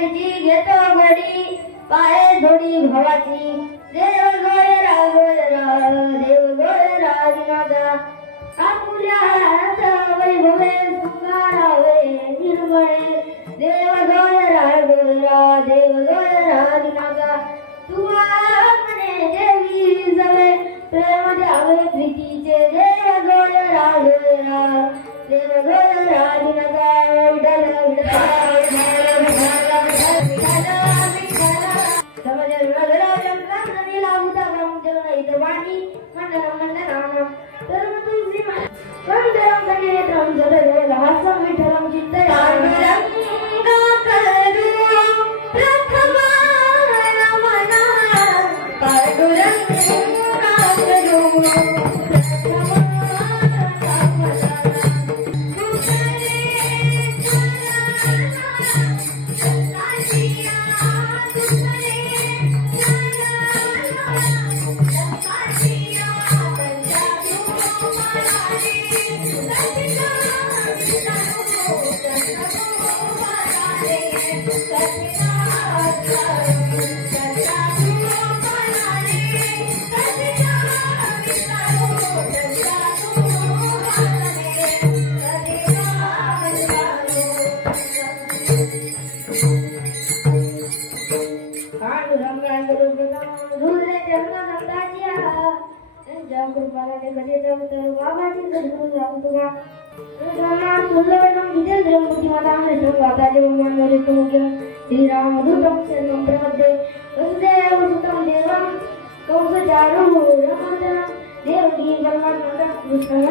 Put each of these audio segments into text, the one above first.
हरीची घेतो घडी पाय थोडी भावाची देव गोयरा गोयरा देव गोयरा दिनादा आपुल्या वैभवे सुंगारावे निर्मळे देव गोयरा गोयरा देव गोयरा दिनादा तुवा मने देवी जवे प्रेम द्यावे प्रीतीचे देव गोयरा गोयरा देव गोयरा दिनादा विठ्ठल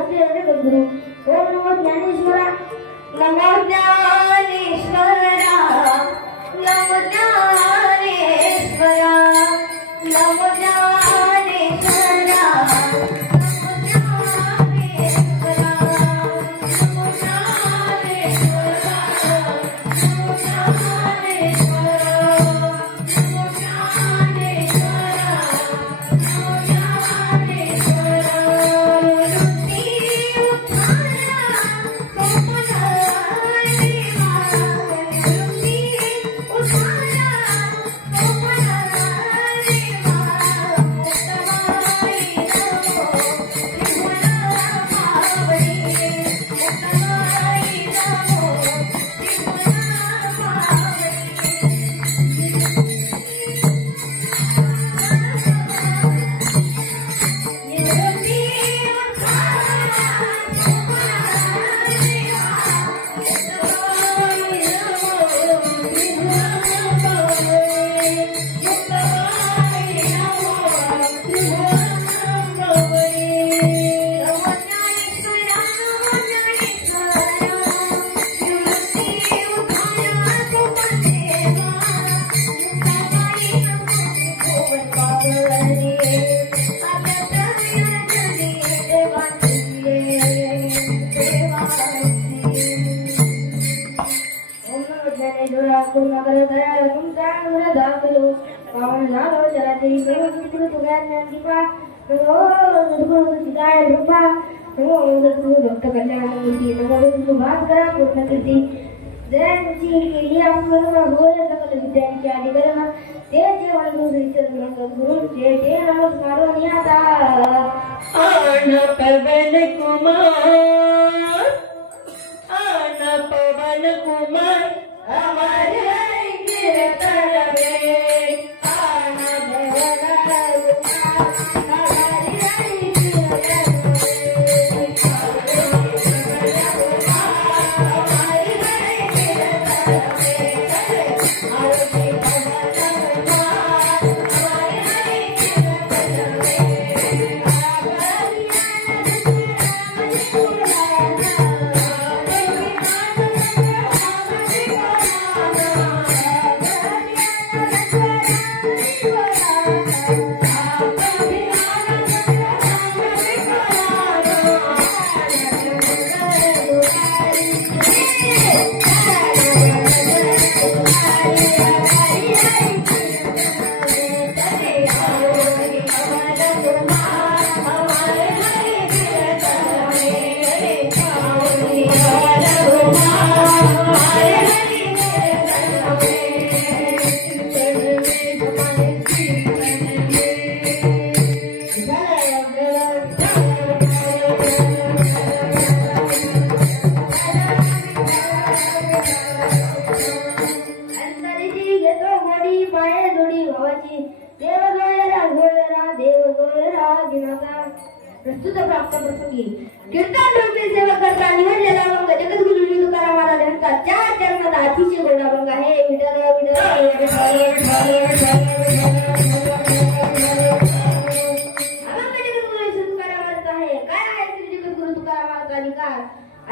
मागच्या प्रसंगी कीर्तन रूपी सेवा करता निवडलेला अभंग जगद्गुरु तुकाराम महाराज यांचा 4 चरणाचा अतिशय गोड अभंग आहे. विठ्ठल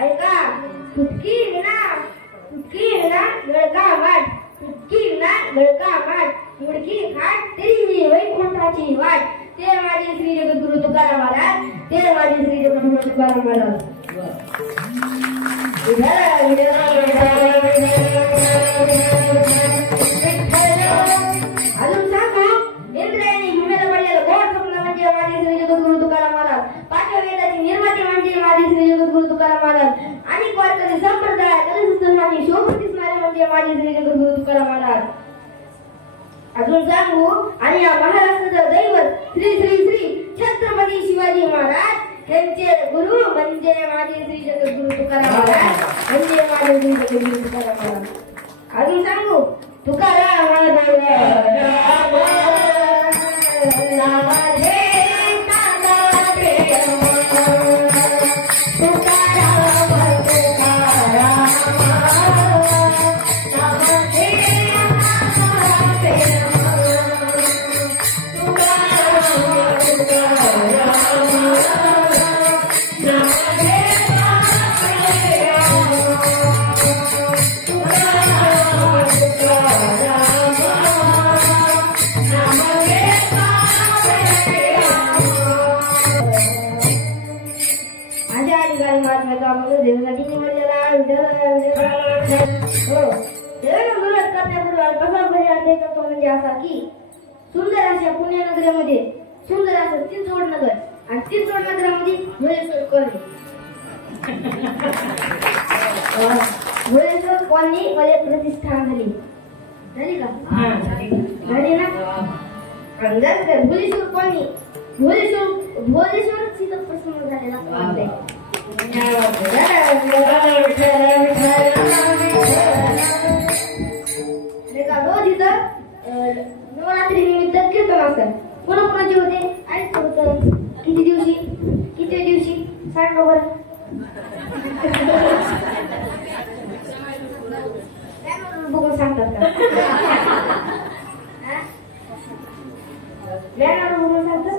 ऐका तुटकी विना गळका माठ तुटकी विना गळका माठ मुडकी खाट तेरी वैकुंठाची वाट ते माझे श्री जगद्गुरु तुकाराम महाराज ते माझे श्री जगद्गुरु तुकाराम महाराज. अजून सांगू इंद्रायणी भूमीला पडलेलं गोड स्वप्न म्हणजे माझे श्री जगद्गुरु तुकाराम महाराज. पाचव्या वेदाची निर्माती म्हणजे माझे श्री जगद्गुरु तुकाराम महाराज. आणि वारकरी संप्रदाय कलिस्थानी शोभतीस मारे म्हणजे माझे श्री जगद्गुरु तुकाराम महाराज. अजून सांगू आणि या महाराष्ट्राचं दैवत श्री श्री श्री छत्रपती शिवाजी महाराज यांचे गुरु म्हणजे माझे श्री जगद्गुरु तुकाराम महाराज म्हणजे माझे श्री जगद्गुरु तुकाराम महाराज. अजून सांगू तुकाराम सुंदर अशा पुणे नगरामध्ये सुंदर असं चिंचवड नगर आणि चिंचवड नगरामध्ये भुलेश्वर कॉलनी भुलेश्वर कॉलनी मध्ये प्रतिष्ठान झाली का झाली ना. भुलेश्वर कॉलनी भुलेश्वर तिथं प्रसन्न झालेला. रोज इथं नवरात्री निमित्त कीर्तन असतात. कोणाकोणाचे होते ऐकत होत किती दिवशी सांग बरं. बघून सांगतात का बघून सांगतात.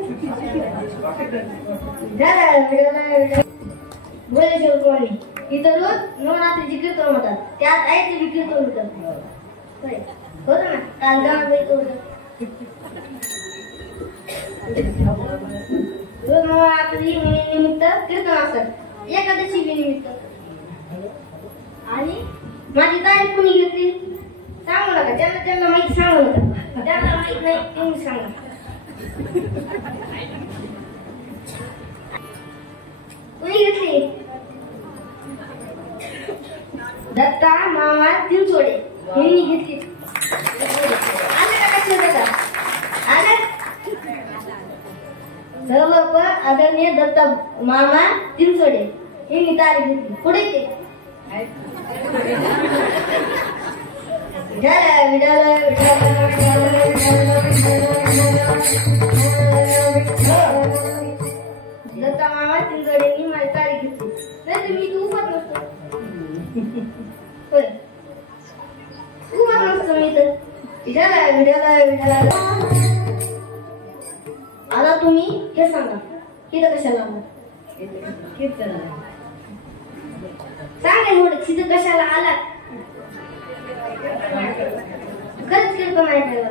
भुलेश्वर कॉलनी इथं रोज नवरात्रीचे कीर्तन होतात. त्यात आईचे बी कीर्तन होतात. होत ना काल नवरात्री निमित्त कीर्तन असतात. एकादशी निमित्त. आणि माझी तारीख कुणी घेतली सांगू नका. त्यांना माहिती सांगू नका. त्यांना माहित नाही तुम्ही सांगा. कुणी घेतली दत्ता मामा चिंचोडे यांनी घेतली. सर्व आदरणीय दत्ता मामा चिंचोडे यांनी तारीख घेतली. पुढे ते दत्ता मामा चिंचोडे यांनी माझी तारीख घेतली. नाही मी तू उभा नसतो. होय उभा नसतो मी तर. आता तुम्ही हे सांगा तिथं कशाला आला. सांगा एवढं तिथं कशाला आला. खरंच कीर्तन ऐकायला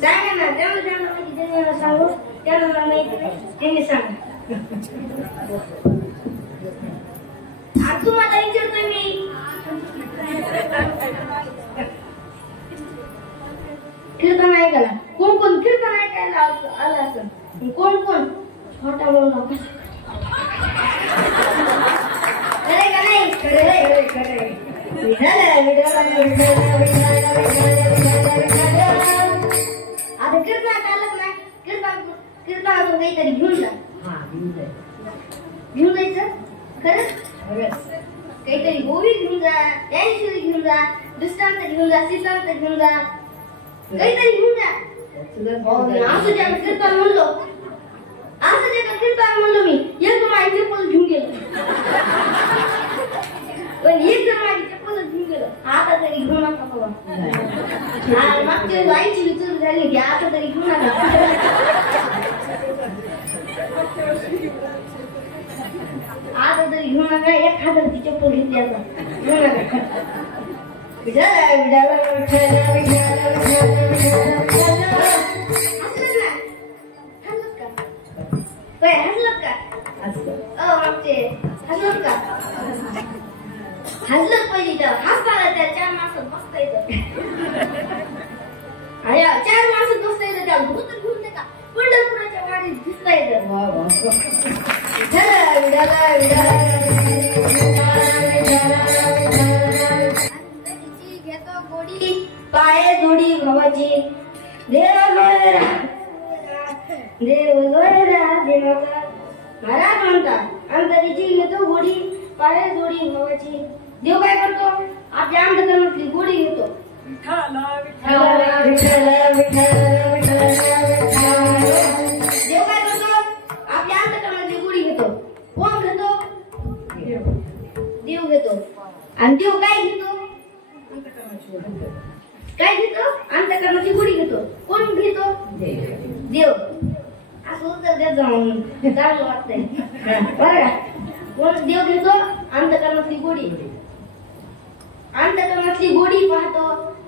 सांगा ना. त्यांना सांगू त्यांना माहिती नाही त्यांनी सांगा. तुम्हाला विचारतोय मी कीर्तन ऐकायला कोण कीर्तन ऐकायला आलं असं कोण छोटा बोलू खरे का नाही. आता कीर्तनात आलं ना कीर्तनातून काहीतरी घेऊन जायचं. खरंच काहीतरी गोवी घेऊन जा. ज्ञानेश्वरी घेऊन जा. दृष्टांत घेऊन जा. सिद्धांत घेऊन जा. काहीतरी घेऊन जा. असं जे कीर्तन म्हणलो मी एक माझी चप्पल घेऊन गेलो पण एक जण माझी चप्पल घेऊन गेलो. आता तरी घेऊ नका बाबा. मागच्या आईची विचार झाली की आता तरी घेऊ नका. आता तरी घेऊ नका. 1000ची चप्पल घेतली आता घेऊ नका. हसलत पाहिजे हसताना त्या 4 माणसात बसता येतं. 4 माणसात बसता येतं. त्या भूत घेऊन नका पंढरपुराच्या गाडीत दिसता येतं. घेतो गोडी पाये जोडी भावाची देव गोयरा महाराज म्हणतात अंतरीची घेतो गोडी पाये जोडी भावाची. देव काय करतो आपल्या अंधकरणातली गोडी घेतो. देव काय करतो आपल्या अंधकरणातली गोडी घेतो. कोण घेतो देव घेतो. आणि देव काय घेतो अंतकरणाची गोडी घेतो. कोण घेतो देव. असं उत्तर देत जाऊन चांगलं वाटतंय बरं का. कोण देव घेतो अंतकरणातली गोडी. अंतकरणातली गोडी पाहतो.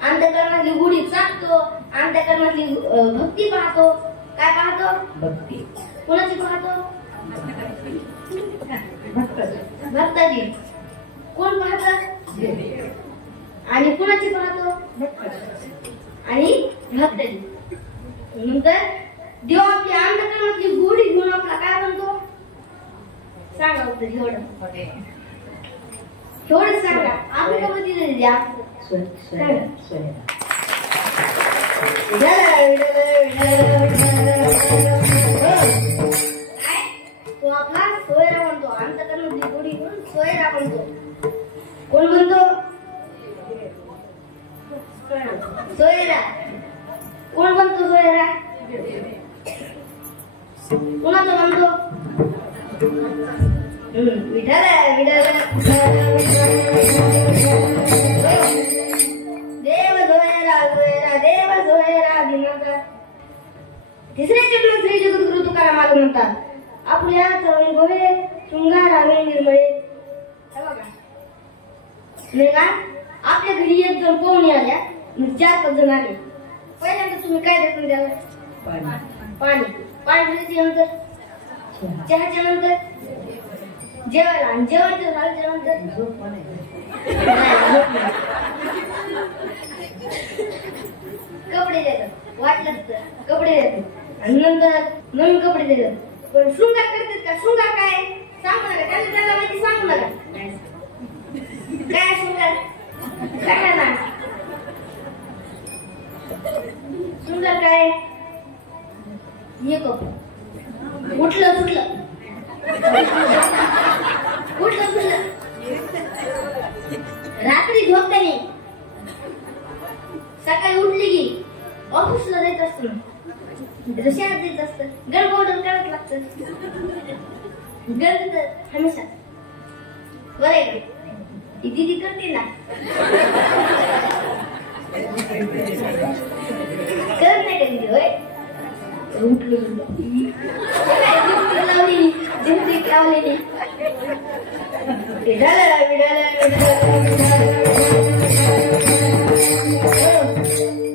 अंतकरणातली गोडी चाकतो. अंतकरणातली भक्ती पाहतो. काय पाहतो भक्ती. कोणाची पाहतो भक्ताची. कोण पाहतात आणि कुणाची पाहतो आणि भक्ताची. नंतर देव आपल्या अंतकरणातली गोडी घेऊन आपला काय म्हणतो सांगा उत्तर. एवढं सांगा. आपण का दिले द्या तो आपला सोयरा म्हणतो. अंतकरणातली गोडी घेऊन सोयरा म्हणतो. कोण म्हणतो सोयरा. कोण म्हणतो सोयरा. कोणाचा म्हणतो विठाल. देव सोयरा सोयरा देव सोयरा दिनाकर. तिसऱ्या चरण श्री जगद्गुरु तुकाराम महाराज म्हणतात आपल्या चरणी गोवे शृंगार आवे निर्मळे. आपल्या घरी एक जण पाहुणे आल्या 4-5 जण आले. पहिल्यांदा तुम्ही काय देता त्याला पाणी. पाणी नंतर चहाच्या नंतर जेवायला. आणि जेवायचं झाल्याच्या नंतर कपडे देतात. वाटलं तर कपडे देतात आणि नंतर नवीन कपडे देतात. पण शृंगार करतात का. शृंगार काय सांगू नका. त्याला माहिती सांगू नका. काय शृंगार काय ना शृंगार काय. मेकअप. उठलं रात्री झोपताना सकाळी उठली की ऑफिसला जायचं असतं. शाळेत जायचं असतं. गडबड करावं लागतं. गर्द हमेशा बरं आहे का. ती दीदी करते ना करत नाही का दीदी. होय उठलो लावलेली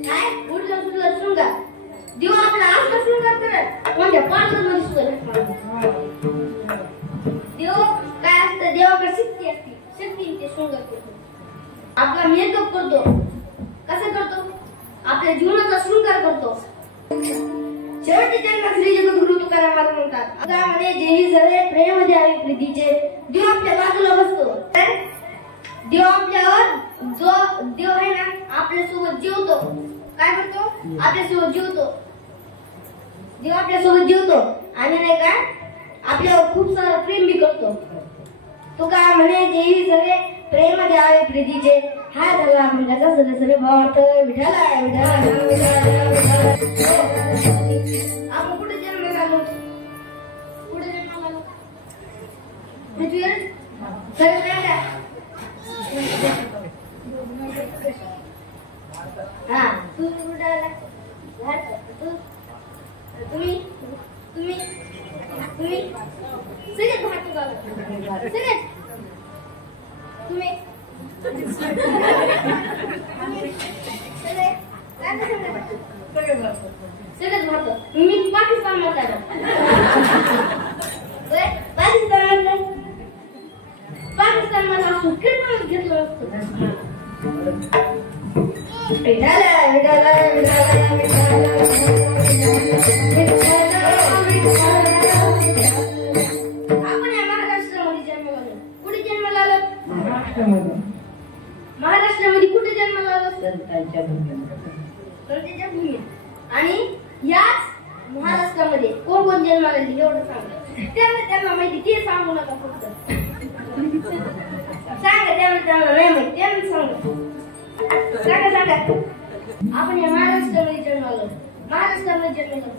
काय उठलं शृंगार. देव आपला असला शृंगार करत कोणत्या पांढरमध्ये सुद्धा देव काय असतं. देवाकडे शक्ती असते. शक्ती ते शृंगार करतो. आपला मेकअप करतो. कसं करतो आपल्या जीवनाचा शृंगार करतो. शेवटचे जन्म श्री जगद्गुरु तुकाराम महाराज म्हणतात म्हणे जेवी झरे प्रेम द्यावे प्रीतीचे. देव आपल्या बाजूला बसतो. देव आपल्यावर जो देव आहे ना आपल्यासोबत जेवतो. काय करतो आपल्यासोबत जेवतो. देव आपल्यासोबत जेवतो आणि नाही का आपल्यावर खूप सारं प्रेम बी करतो. तुका म्हणे जेवी झरे प्रेम द्यावे प्रीतीचे. हा झाला मंगाचा सदस्य भावार्थ विठाला आपण कुठे जन्म झालो पृथ्वीवर हा तू कुठे आला तुम्ही तुम्ही तुम्ही सगळेच भारतात आलो सगळेच तुम्ही सगळेच भारतात मी पाकिस्तान मधला पाकिस्तान मधला पाकिस्तान मला असं किती घेतलं असतं आपण या महाराष्ट्रामध्ये जन्मला कुठे जन्मला आलो महाराष्ट्रामध्ये कुठे जन्मला आलो संतांच्या भूमीत आणि याच महाराष्ट्रामध्ये कोण कोण जन्माला आले एवढं सांगा त्यांना माहिती ते सांगू नका फक्त सांगा त्यांना नाही माहिती त्यांना सांगा सांगा आपण या महाराष्ट्रामध्ये जन्मलो महाराष्ट्रामध्ये जन्मलो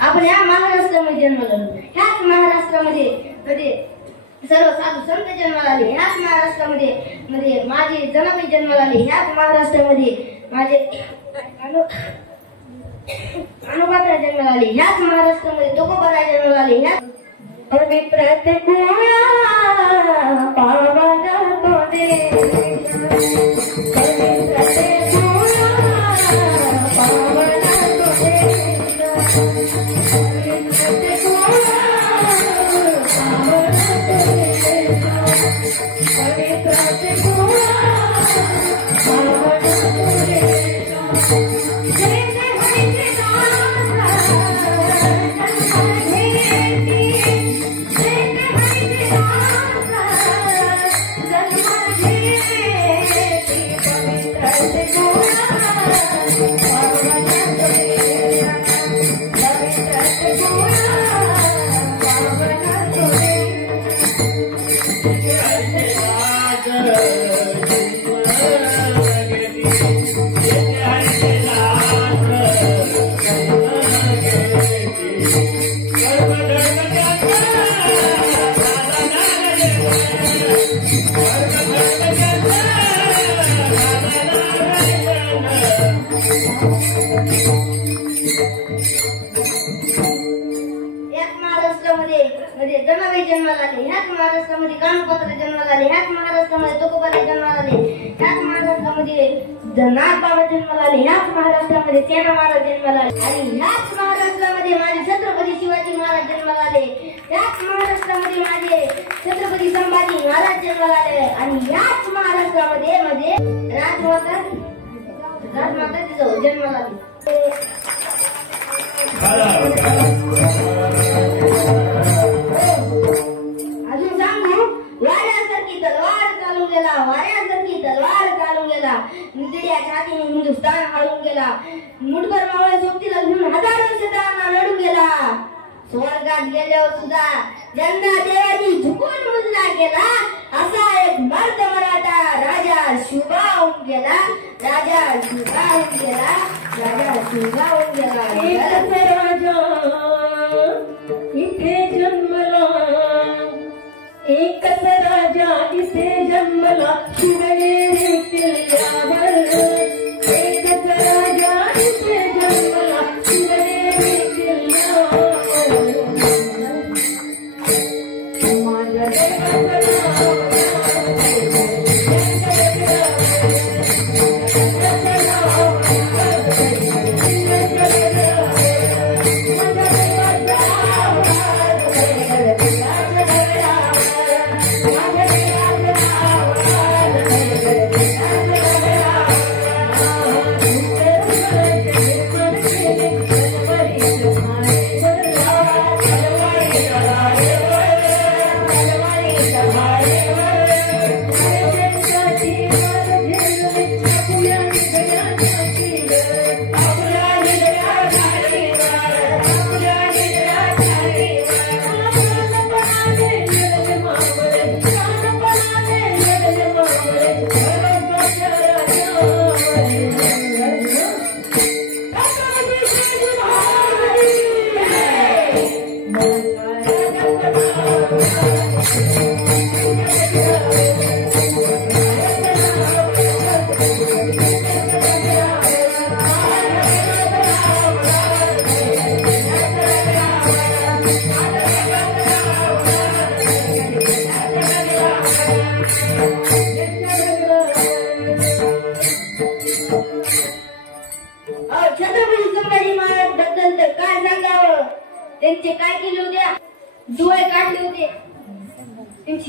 आपण या महाराष्ट्रामध्ये जन्मलो ह्याच महाराष्ट्रामध्ये सर्व साधू संत जन्माला आले ह्याच महाराष्ट्रामध्ये माझे जनाबाई जन्माला आले ह्याच महाराष्ट्रामध्ये माझे अनुपात्रा जन्माला आले ह्याच महाराष्ट्रामध्ये तुकोबरा जन्माला आले ह्याच पवित्र पावन जनाबाई जन्माला आले ह्याच महाराष्ट्रामध्ये कानपात्र जन्माला आले ह्याच महाराष्ट्रामध्ये तुकोबारा जन्माला आले ह्याच महाराष्ट्रामध्ये नागबाबा जन्माला आले ह्याच महाराष्ट्रामध्ये सेना महाराज जन्माला आले आणि ह्याच महाराष्ट्रामध्ये माझे छत्रपती शिवाजी महाराज जन्माला आले ह्याच महाराष्ट्रामध्ये माझे छत्रपती संभाजी महाराज जन्माला आले आणि ह्याच महाराष्ट्रामध्ये माझे राजमाता जिजाऊ जन्माला आले अजून सांगू वाऱ्यासारखी तलवार चालून गेला निधड्या छातीने हिंदुस्थान हाळून गेला मुठभर मावळ्या सोबतीला घेऊन हजारो शतकांना लढून गेला स्वर्गात गेल्यावर सुद्धा ज्यांना देवानी झुकून मुजला गेला असा एक मर्द मराठा राजा शिवाहून गेला एकच राजा इथे जन्मला शिवनेरी किल्ल्यावर एकच राजा इथे जन्मला शिवनेरी किल्ल्यावर माझ्या Bye.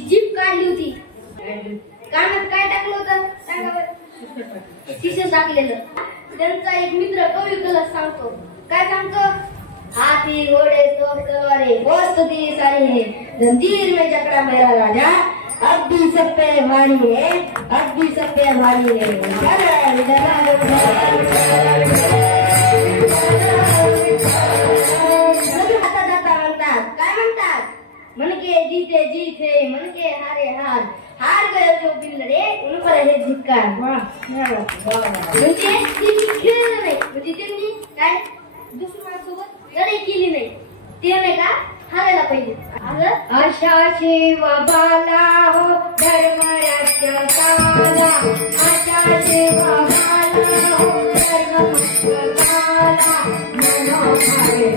जीप काढली होती. कानात काय टाकलं होतं सांगा बरं? शिष्य टाकलेलं. त्यांचा एक मित्र कवी कलश सांगतो. काय सांगतो? हाथी घोड़े तोप तलवारें वस्तुति सारी है, जंजीर में जकड़ा मेरा राजा, अब भी सब पे भारी है, अब भी सब पे भारी है. आता जाता म्हणतात. काय म्हणतात? मनके जीते जीत है, मनके हारे हार, हार गए जो बिल्लरे उन पर है धिक्कार. म्हणजे ती खेळलं नाही, म्हणजे त्यांनी काय दुश्मनासोबत लढाई केली नाही. ते नाही का हारायला पाहिजे. आशा शिवा बाला हो धर्म रक्षकाला, आशा शिवा बाला हो धर्म रक्षकाला, मनोभावे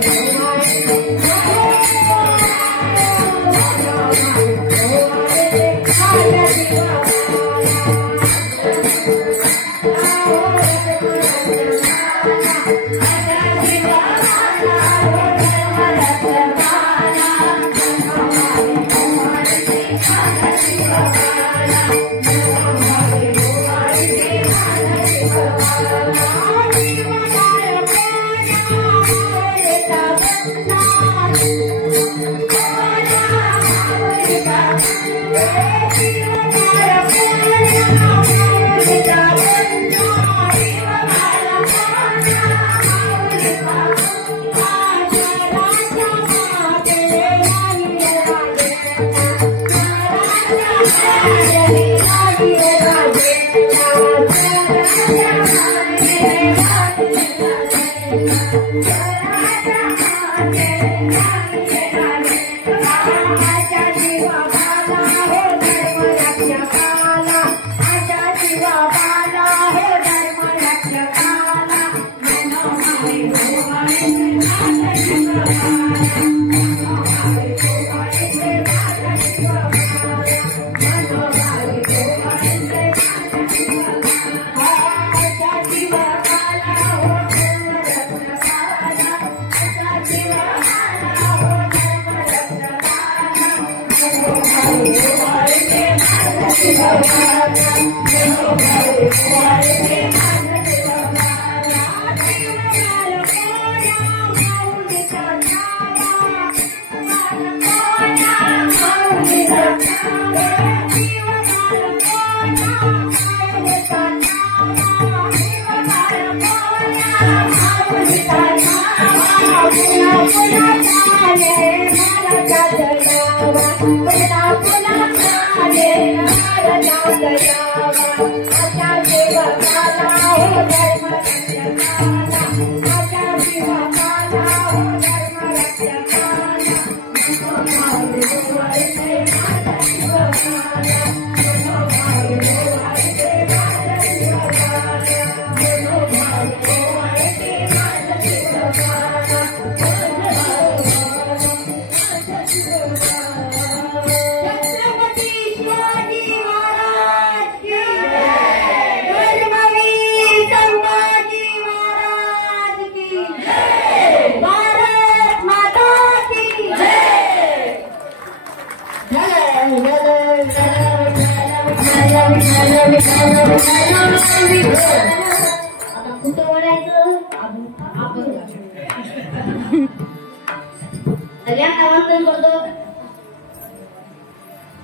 सगळ्यांना वंदन करतो.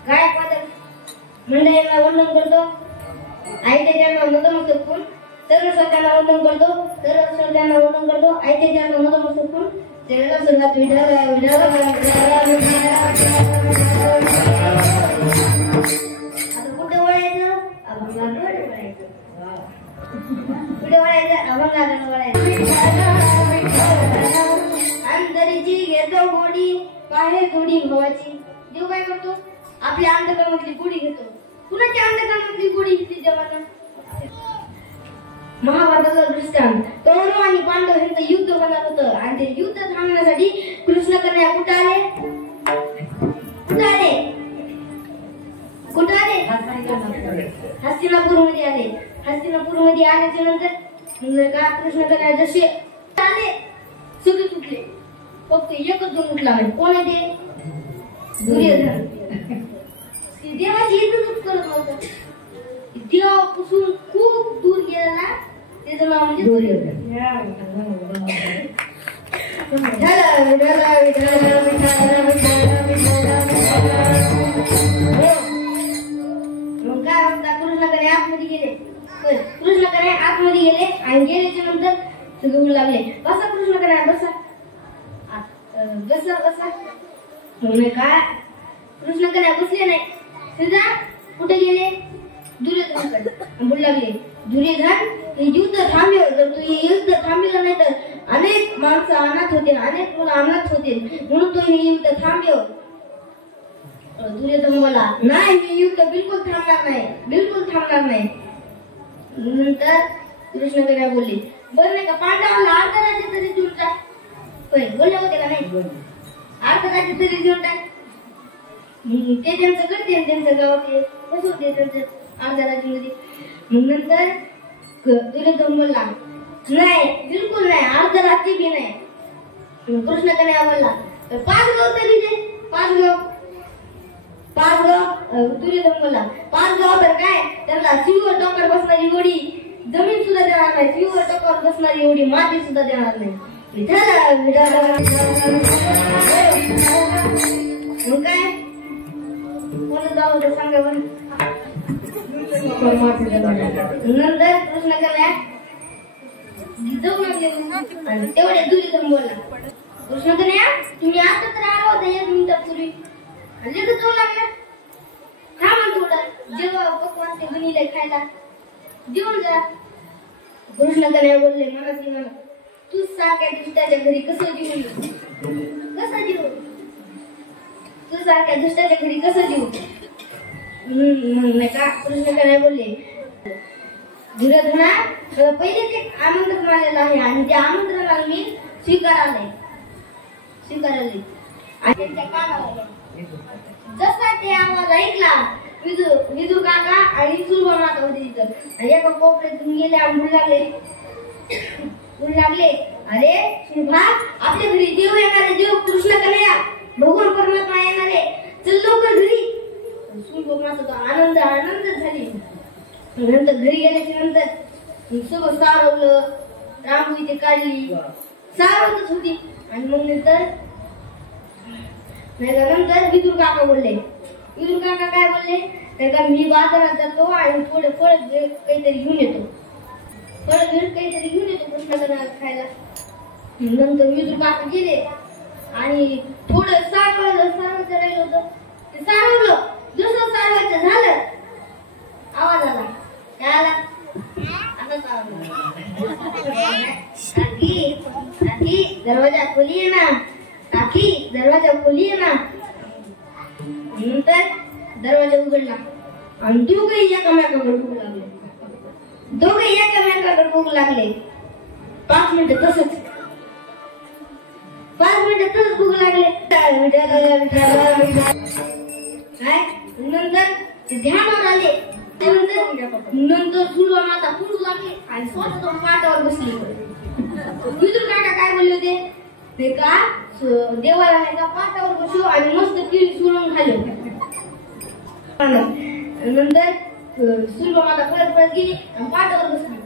गायक मंडळींना वंदन करतो. आईच्या चरणावर नतमस्तक होऊन सर्व श्रोत्यांना वंदन करतो. सर्व श्रोत्यांना वंदन करतो. आईच्या चरणावर नतमस्तक होऊन चरणाला सुरुवात विठ्ठल विठ्ठल. आता कुठे वळायचं? अभंगाला वळायचं. कुठे वळायचं? अभंगाला वळायचं. अंतरीची घेतो गोडी बाहेर गोडी भावाची. देव काय करतो? आपल्या अंधकारामधली गोडी घेतो. कुणाच्या अंधकारामधली गोडी घेतली देवाला? महाभारताचा दृष्टांत. कौरव आणि पांडव यांचं युद्ध होणार होतं आणि ते युद्ध थांबण्यासाठी कृष्ण कन्हैया कुठे आले? कुठे आले? कुठे आले? हस्तिनापूरमध्ये आले. हस्तिनापूरमध्ये आल्याच्या नंतर का कृष्ण कन्हैया जसे आले सगळे तुटले. फक्त एकच जण उठला. कोण आहे ते? दुर्योधन. ती देवाची इज्जतच करत नव्हतं. देवापासून खूप दूर गेला ना, त्याचं नाव म्हणजे काय म्हणता, कृष्णाकडे आतमध्ये गेले. कृष्णाकडे आतमध्ये गेले आणि गेल्याच्या नंतर सगळे बोलू लागले, बसा कृष्णाकडे, बसा बसा बसा. काय कृष्णाकडे बसले नाही, सीधा कुठे गेले, दुर्योधनाकडे. बोलू लागले, दुर्योधन हे युद्ध थांबेल, जर तू हे युद्ध थांबलं नाही तर अनेक माणसं अनाथ होतील, अनेक मुलं अनाथ होतील, म्हणून तू हे युद्ध थांबव. दुर्योधन बोला, नाही हे युद्ध बिलकुल थांबणार नाही, बिलकुल थांबणार नाही. नंतर कृष्णाकडे बोलले, बरं नाही का पांडवांना अर्ध राज्य तरी देऊन टाक. बोलले होते का नाही, अर्ध राज्य तरी देऊन टाक. ते त्यांचं करते, त्यांच्या गावातले कसं होते त्यांचं अर्ध्या राज्यामध्ये. मग नंतर दुर्योधन बोलला, नाही बिलकुल नाही, अर्ध राज्य बी नाही. कृष्णाकडे बोलला, 5 गाव तरी दे, 5 गाव. दुर्योधन बोलला, 5 गाव तर काय, त्यांना शिवर डोक्यावर बसणारी एवढी जमीन सुद्धा देणार नाही, शिवर डोक्यावर बसणारी एवढी माती सुद्धा देणार नाही. काय कोणी जाऊ दे सांगा बरं. नंतर कृष्णाकडे जाऊ लागले आणि तेवढे दुर्योधन बोलला, कृष्णाकडे तुम्ही आता तर आला होता 1 मिनिटापूर्वी, लगेच जाऊ लागला. थांबा थोडं, जेव्हा पकवान ते बनले खायला, जेवण जा. कृष्णाकडे बोलले, मला तू सारख्या दुष्टाच्या घरी कसं जेवू, कसं जेवू, तू सारख्या दुष्टाच्या घरी कसं जेवू. नाही का कृष्णाकडे बोलले, दुर्योधना पहिलेच एक आमंत्रण आलेलं आहे आणि त्या आमंत्रणाला मी स्वीकारले आणि त्यांच्या कानावर जसा ते आवाज ऐकला, विदुर काका आणि सुरभा माता होते तिथं आणि एका कोपऱ्यातून गेले आणि बोलू लागले, अरे सुरभा, आपल्या घरी देव येणारे, देव कृष्णाकडे या, भगवान परमात्मा येणारे, चल लवकर घरी. सुरभा माता आनंद झाली. नंतर घरी गेल्याच्या नंतर सगळं सारवलं, रांगोळी ते काढली, सारवतच होती. आणि मग नंतर विदुर काका बोलले, विदुर काका काय बोलले, तर का मी बाजारात जातो आणि थोडे फळ काहीतरी घेऊन येतो, कृष्णाकडे खायला. नंतर विदुर काका गेले आणि थोडं सारवायचं राहिलं होतं, ते सारवलं. जसं सारवायचं झालं, आवाज आला, काय आला, काकी दरवाजा खोलिये ना, काकी दरवाजा खोलिये ना. नंतर दरवाजा उघडला आणि दोघे एकामेकाकडे बघू लागले. 5 मिनिटं तसंच बघू लागले. काय नंतर ध्यानावर आले. नंतर सुरभा माता पुरू लागली आणि स्वतः पाटावर बसली. विदुर काका काय बोलले होते, ते का देवाला नाही का पाटावर बसू आणि मस्त केळी सोडून खाली. नंतर सुरभा माता परत गेली आणि पाटावर बसली.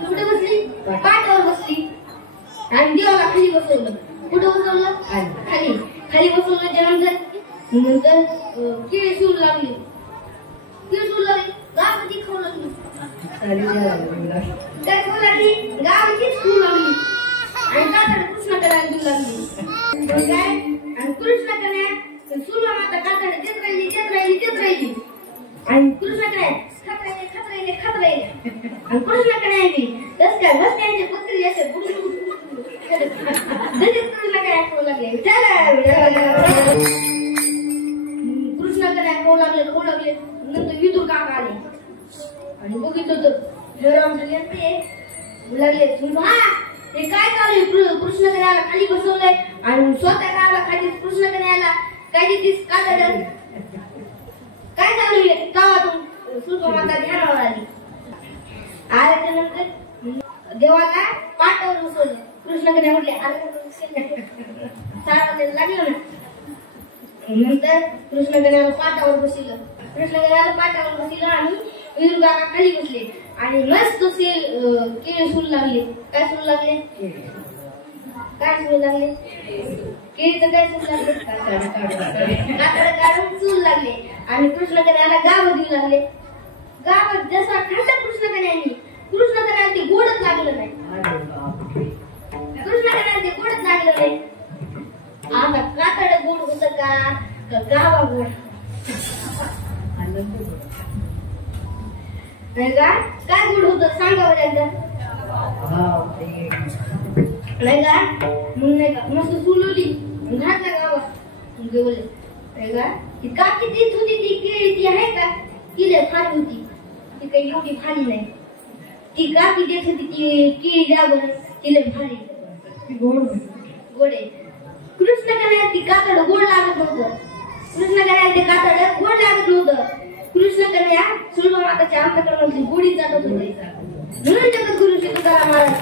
कुठे बसली, पाटावर बसली आणि देवाला खाली बसवलं. कुठे बसवलं, खाली बसवलं. नंतर केळी सोडू लागली, गावाची खाऊ लागली, गावाचीच खाऊ लागली आणि कातड कृष्णाकडे देऊ लागली. काय आणि कृष्णाकडे सुरभा माता कातड देत राहिली आणि कृष्णाकडे खात राहिले आणि कृष्णाकडे आली. तस काय बस त्यांचे पत्री असे कृष्णाकडे खाऊ लागले. कृष्णाकडे खाऊ लागले. नंतर विदुर काका आले आणि बघितलं तर लागले, हे काय चालू, कृष्णाकडे आला खाली बसवलंय आणि स्वतः आला खाली कृष्णाकडे आला, काय दिस काय चालू आहे. गावातून सुरभा माता ध्यानावर आली. आल्याच्या नंतर देवाला पाटावर बसवलं. कृष्णाकडे म्हटले, अरे लागलं ना. नंतर कृष्णाकडे पाटावर बसवलं. कृष्णगडाला पाटावर बसले आणि विरू काका खाली बसले आणि मस्त केळी सुरू लागले. काय सुरू लागले? काय सुरू लागले? केळीचं काय सुरू लागले? कातडं काढून चूल लागले आणि कृष्णकन्याला गाव देऊ लागले. गावात जसा खाल्लं कृष्णकन्याला ते गोडच लागलं नाही. कृष्णकन्याला ते गोडच लागलं नाही. आता कातडं गोड होतं का गावा गोड नाही का? काय गोड होतं सांगा बरं एकदा. नाही का? मग नाही का मस्त सुलवली घातला गावात गेवले नाही का? ती काकी देत होती ती केळी ती आहे का? ती लय फारी होती. ती काही एवढी फारी नाही. ती काकी देत होती ती केळी द्या बरं ती लय फारी गोड आहे. कृष्णकन्याला ती कातड गोड लागत नव्हतं. कृष्णकन्याला ते कातड गोड लागत नव्हतं. कृष्णकन्या सुलभ माताच्या अंतकरणातली गोडी जाणत होते. म्हणून जगद्गुरु श्री तुकाराम महाराज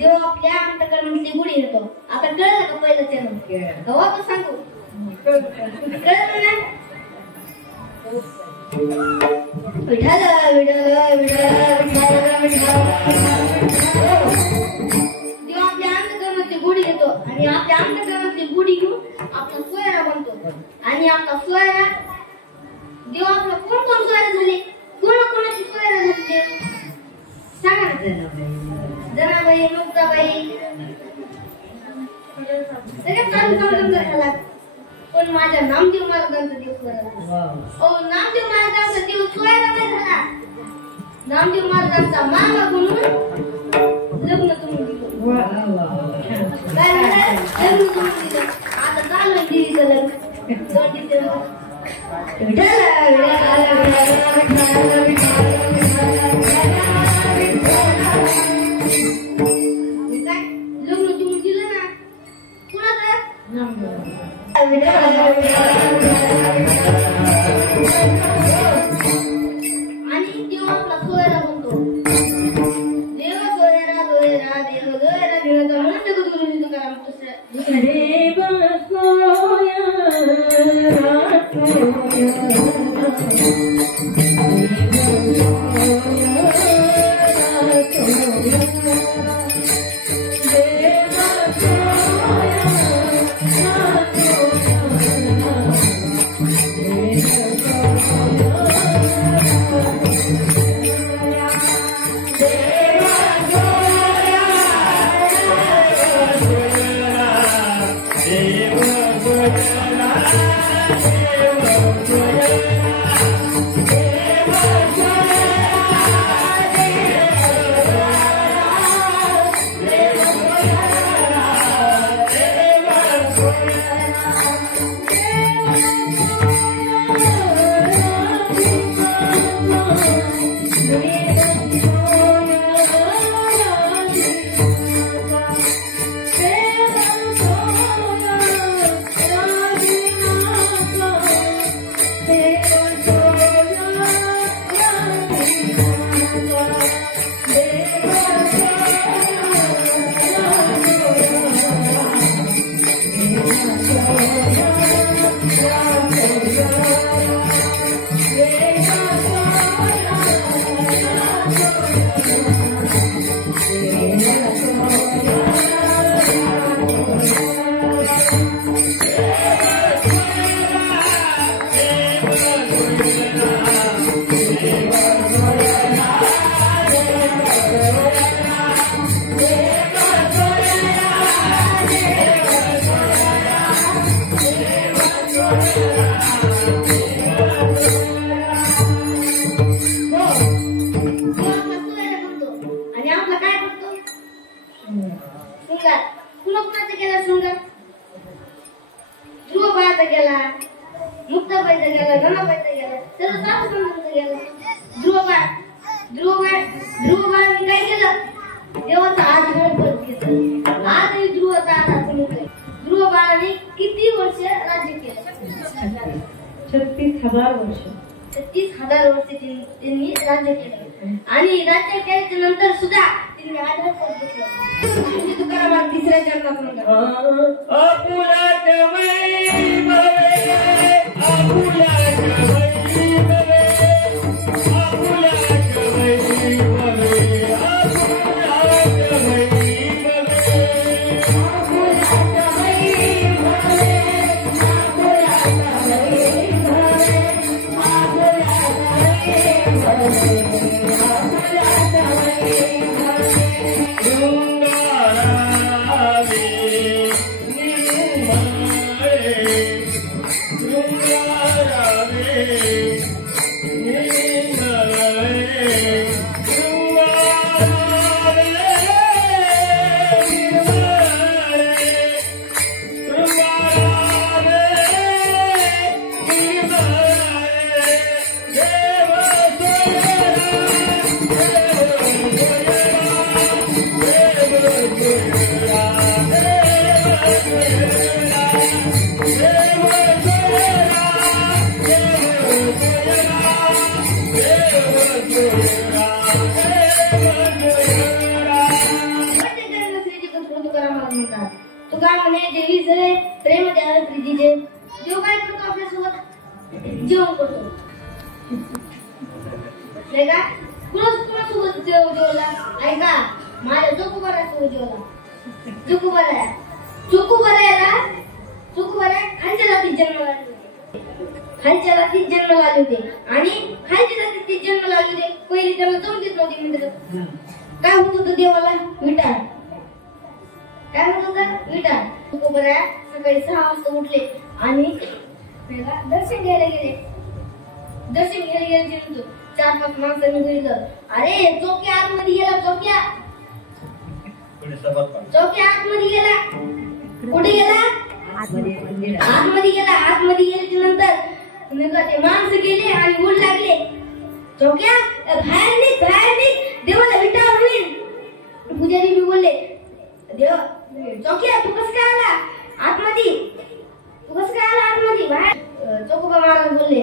देव आपल्या अंतकरणातली गुढी येतो. आता कळलं का पहिलं त्यानं वापस सांगू कळलं ना? विठाल विठाल देव आपल्या अंतकरणातली गुढी येतो आणि आपल्या अंतकरणातली गुढी घेऊन आपला सोयरा बनतो. आणि आपला सोयरा देव आपला कोण कोण सोयरा झाले? कोणाची सोयरा झाली देव सांगा ना. जनाबाई मुक्ताबाई सगळ्यात चालू झाला. पण माझ्या नामदेव महाराजांचा देव सोयरा. नामदेव महाराजांचा देव सोयरा नाही झाला. नामदेव महाराजांचा मामा म्हणून लग्न करून दिलं. काय झालं? लग्न करून दिलं. आता चालू देवीचं लग्न. आणि देव आपला सोयरा बनतो. देव सोयरा सोयरा देव सोयरा देव म्हणून जगद्गुरु श्री तुकाराम Thank you. देवाचा आज गणपत घेतला. आजही ध्रुव ताराचं म्हणतोय. ध्रुव बाळाने किती वर्ष राज्य केलं? 36,000 वर्ष. 36,000 वर्ष त्यांनी राज्य केलं. आणि राज्य केल्याच्या नंतर सुद्धा त्यांनी आधार पद घेतलं. तुकाराम तिसऱ्या जन्मात म्हणतात आपुलाच्या वैभवे, आपुलाच्या वैभवे, आपुलाच्या वैभवे, आपुलाच्या तुकाराम म्हणे देवीचे प्रेम द्यावे प्रीतीचे. देव काय करतो आपल्यासोबत? जेवण करतो नाही का? कुणासोबत जेवला? ऐका, माझ्या चोखुबारासोबत जेवला. चोखुबारा खालच्या जातीत जन्माला आले होते. खालच्या जातीत जन्माला आले होते आणि खालच्या जातीत ते जन्माला आले होते. पहिली त्यांना जमतीच नव्हती. मित्र काय होत होतं देवाला? विटाळ. काय म्हणत होता? विटाळ. चोखुबारा सकाळी 6 वाजता उठले आणि दर्शन घ्यायला गेले. दर्शन घ्यायला गेल्यानंतर 4-5 माणसांनी बघितलं, अरे चोक्या आतमध्ये गेला. चोक्या आतमध्ये गेला. कुठे गेला? आतमध्ये गेला. आतमध्ये गेल्याच्या नंतर ते माणसं गेले आणि ओढ लागले, चोक्या बाहेर निघ, देवाला विटाळ होईल. पुजारी मी बोलले, देव चोक्या तू कसं काय आला आतमध्ये? बाहेर? चोखोबा महाराज बोलले,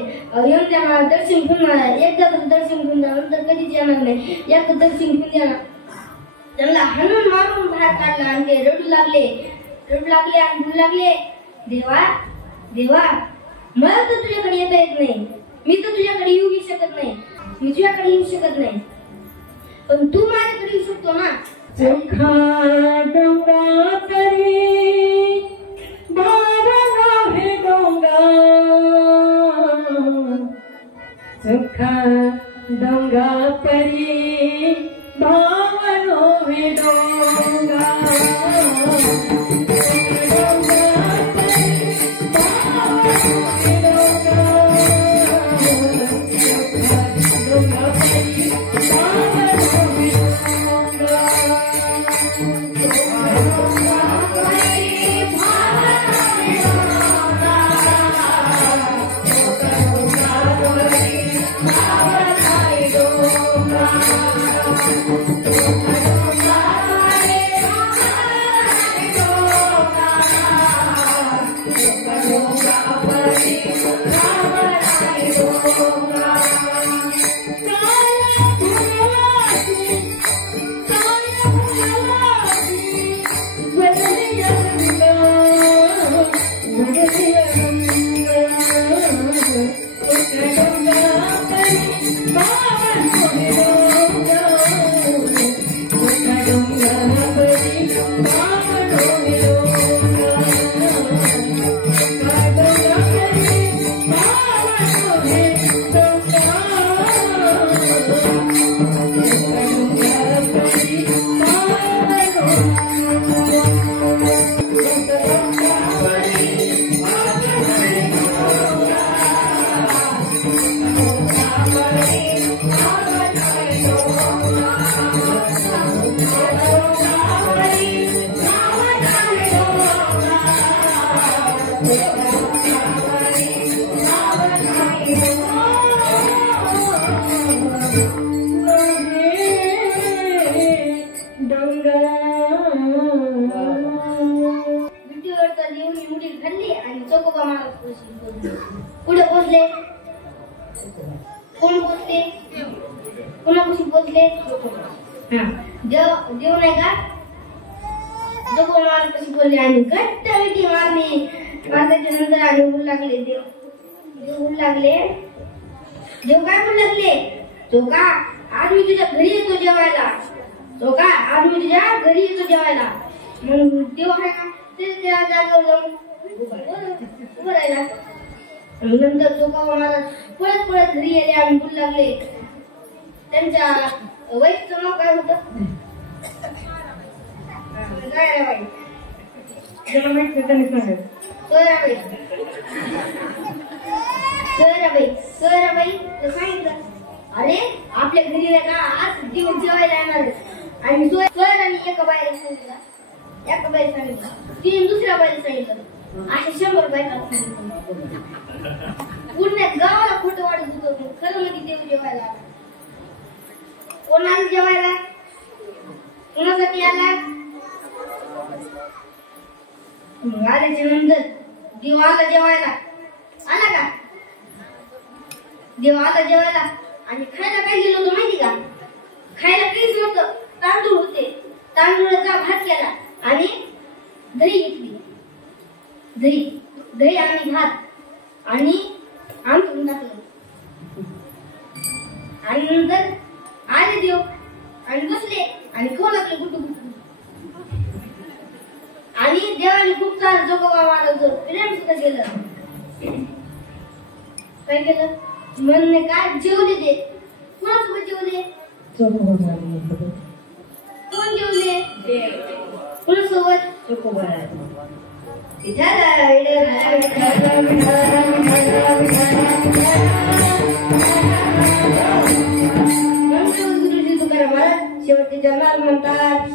येऊन द्या मला दर्शन घेऊन. एकदा दर्शन घेऊन द्या, नंतर कधीच येणार नाही. एक दर्शन घेऊन द्या. त्यांना हाणून मारून बाहेर काढला आणि ते रडू लागले आणि बोलू लागले, देवा मला तर तुझ्याकडे येता येत नाही. मी तर तुझ्याकडे येऊ शकत नाही. पण तू माझ्याकडे येऊ शकतो ना. चोखा डोंगा परी भावना हे डोंगा. चोखा डोंगा परी भावनो हे डोंगा. डोंगा कोणापाशी पोचले देव नाही का जोगवा महाराज बोलले आणि घट्ट मिठी मारली मारल्याच्या नंतर आणि बोलू लागले देव बोलू लागले देव काय बोलू लागले तो का आज मी तुझ्या घरी येतो जेवायला तो का आज मी तुझ्या घरी येतो जेवायला मग देव आहे ना ते त्या जागेवर जाऊन उभं राहिला नंतर जोगवा महाराज पळत पळत घरी गेले आणि बोलू लागले त्यांच्या वैफचं नाव काय होतं काय रे बाई त्याला माहिती त्यांनी सांगायचं सोयराबाई तर सांगितलं अरे आपल्या घरी नाही का आज दिवस जेवायला येणार आणि सोयराने एका बाईला सांगितलं तिने दुसऱ्या बाईला सांगितलं असे 100 बायका सांगितलं पूर्ण गावाला खोटं वाटत होतं खरं मध्ये देव जेवायला कोणाला जेवायला कोणासाठी आला आल्याच्या नंतर देव आला जेवायला आला का देव आला जेवायला आणि खायला काय गेलो होतं माहिती का खायला काहीच नव्हतं तांदूळ होते तांदूळाचा भात केला आणि दही घेतली दही आणि भात आणि आमटून टाकलं आणि नंतर आले देव आणि बसले आणि खाऊ लागले गुटू आणि देवाने खूप सारं जोगवा महाराज प्रेम सुद्धा केलं काय केलं म्हणणे काय जेवले ते कोणासोबत जेवले कोण जेवले कोणासोबत गुरुजी तुकाराम महाराज शेवटचे जन्माला म्हणतात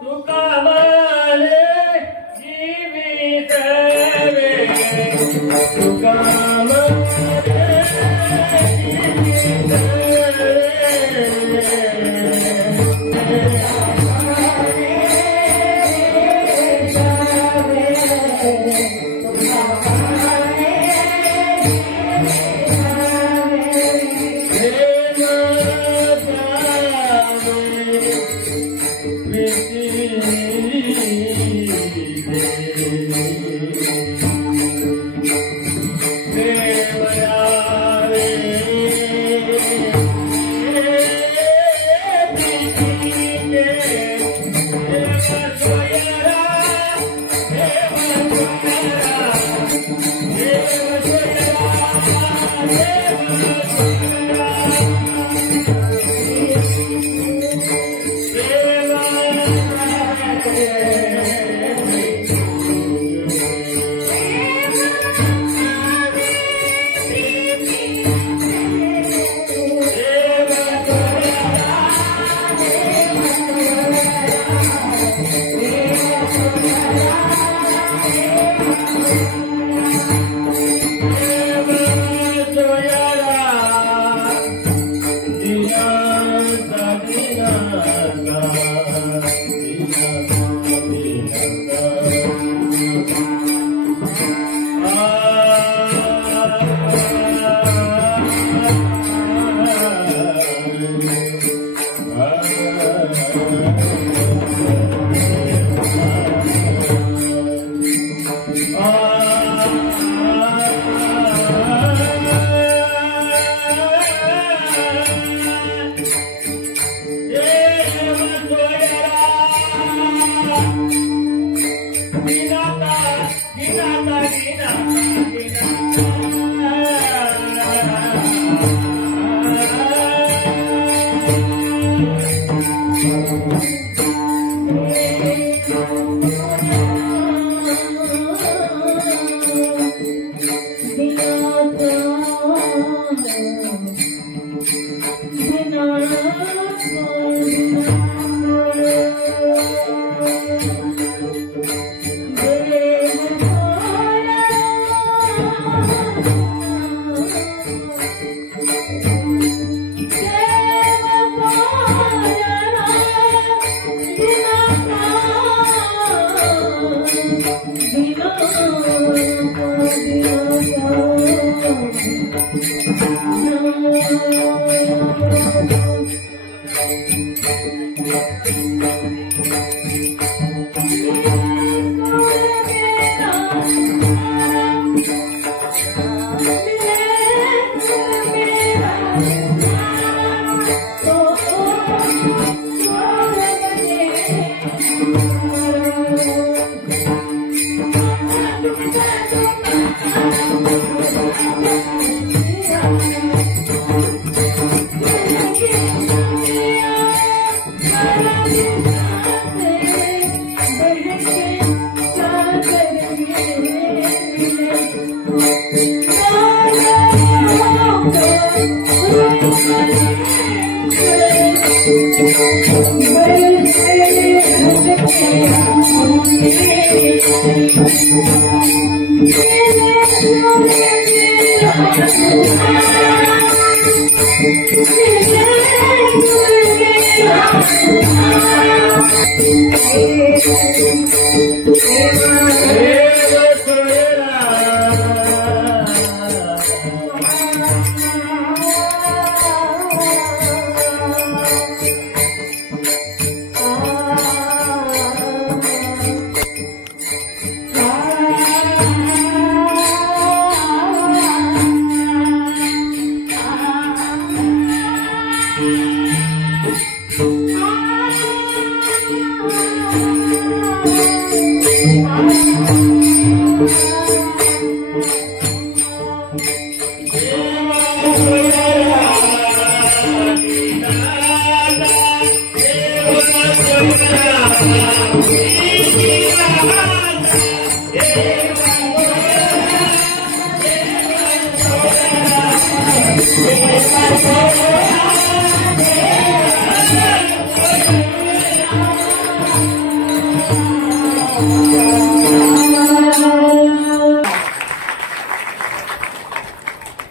तुका माने जीवित रे तुका माने जीवित No.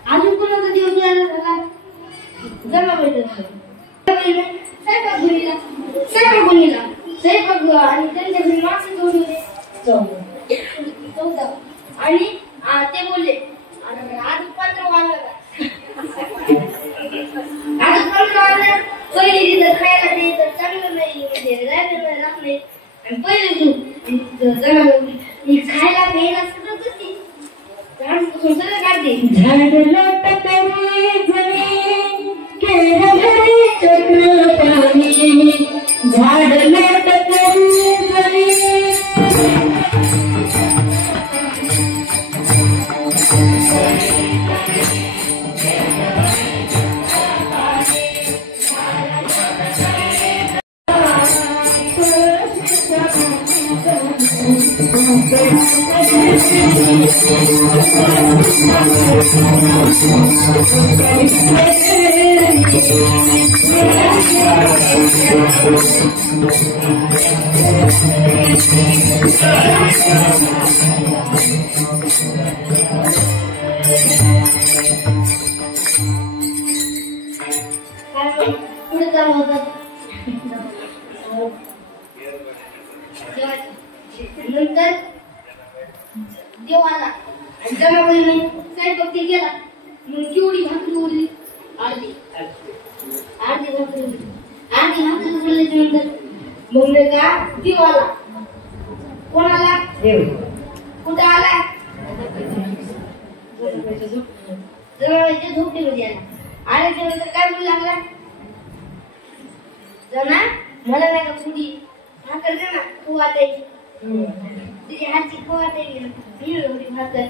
अजून कोणाचा दिवस यायला झाला जमा स्वयंपाक आणि त्यांच्या घरी माणसं जोडून चौदा आणि ते बोलले आज 15 वाजता पहिले तिथं खायला नाही तर चांगलं नाही म्हणजे राहिलं राहत नाही आणि पहिले मी खायला प्यायला सगळं करते झाडपासून सगळं काढते झाड लोटत झाड लोटत पुढे चालू होतं नंतर देवाला आणि जमावळीने स्वयंपाक केला मग केवढी भाकरी उरली अर्धी भाकरी उरल्याच्या नंतर मग नाही का देवाला कोणाला कुठं आला जमावळीच्या झोपडीमध्ये आला आल्याच्या नंतर काय बोलू लागला जना मला नाही का थोडी भाकर दे ना तू वाटायची तिची हातची वाटायची थोडी भाकर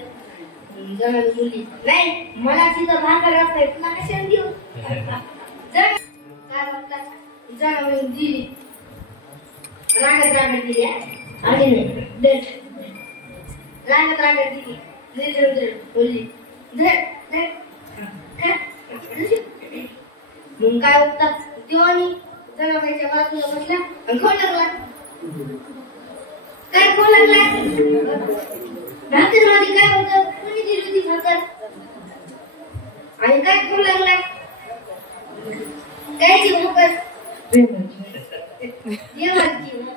जमा बोलली नाही मला तिथं भाकर असते तुला कशाला देऊ जमा दिली रागत दिली आणि रागत दिली बोलली मग काय होतात देवानी जनावरांच्या बाजूला बसला आणि खोल लागला काय खोल लागला भाकर मध्ये काय होतं कोणी दिली होती भाकर आणि काय खोल लागला कायची भाकर देवाची भाकर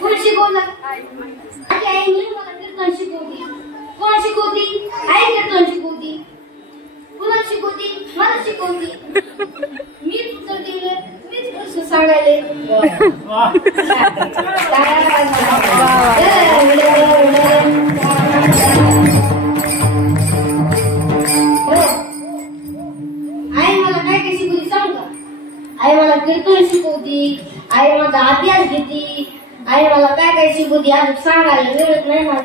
कोण शिकवलं? माझी आईने मला कीर्तन शिकवली. कोण शिकवती? आई कीर्तन शिकवती. कुणाला शिकवती? मला शिकवती. मीच उत्तर दिले, मीच प्रश्न सांगायले. आई मला काय काय शिकवती सांग का? आई मला कीर्तन शिकवती. आई माझा अभ्यास घेती. आई मला काय काय शिकवती अजून सांगायला वेळच नाही मला.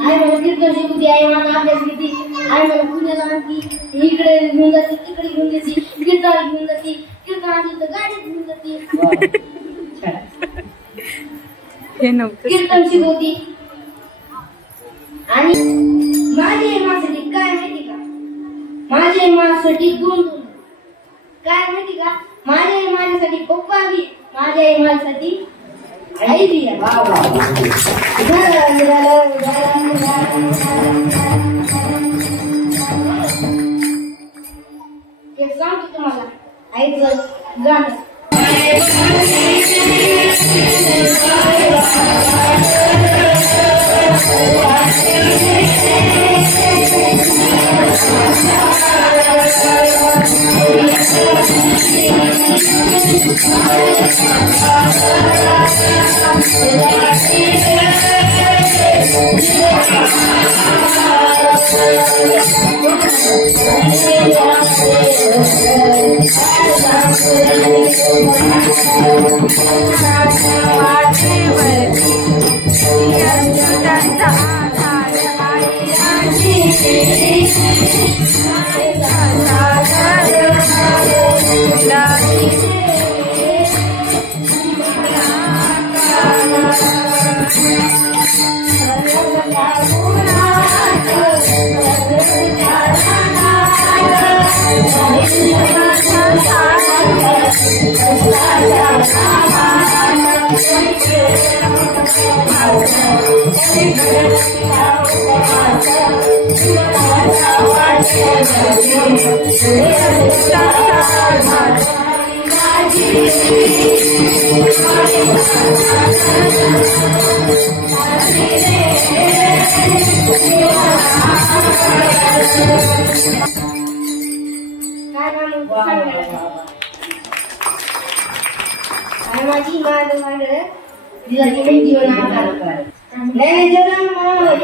आई मला कीर्तन शिकवती. आई माझा अभ्यास घेती. आई मला पुण्याला आणती. इकडे घेऊन जाते, तिकडे घेऊन जाते, कीर्तनाला घेऊन जाते. कीर्तन असलं तर गाडीत घेऊन जाते. कीर्तन शिकवती. आणि माझी आई माझ्यासाठी काय माहिती का? माझी आई माझ्यासाठी दोन काय माहिती का? माझी आई माझ्यासाठी पप्पा बी, माझी आई माझ्यासाठी आई बी आहे. एक सांगतो तुम्हाला आईचं गाणं. माझी माझं माझं तिला जीवन आकार नाही जन्म आभार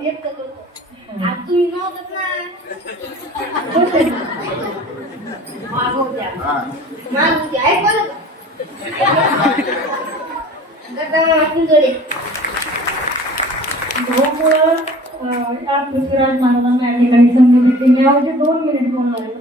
व्यक्त करतो. तुम्ही होतच नाही होते. मागवत्या मागवत्या ऐकलं जोडे भाऊमुळं या पृथ्वीराज महाराजांना या ठिकाणी संधी भेटली. मी अवघे 2 मिनिट बोलणार आहे.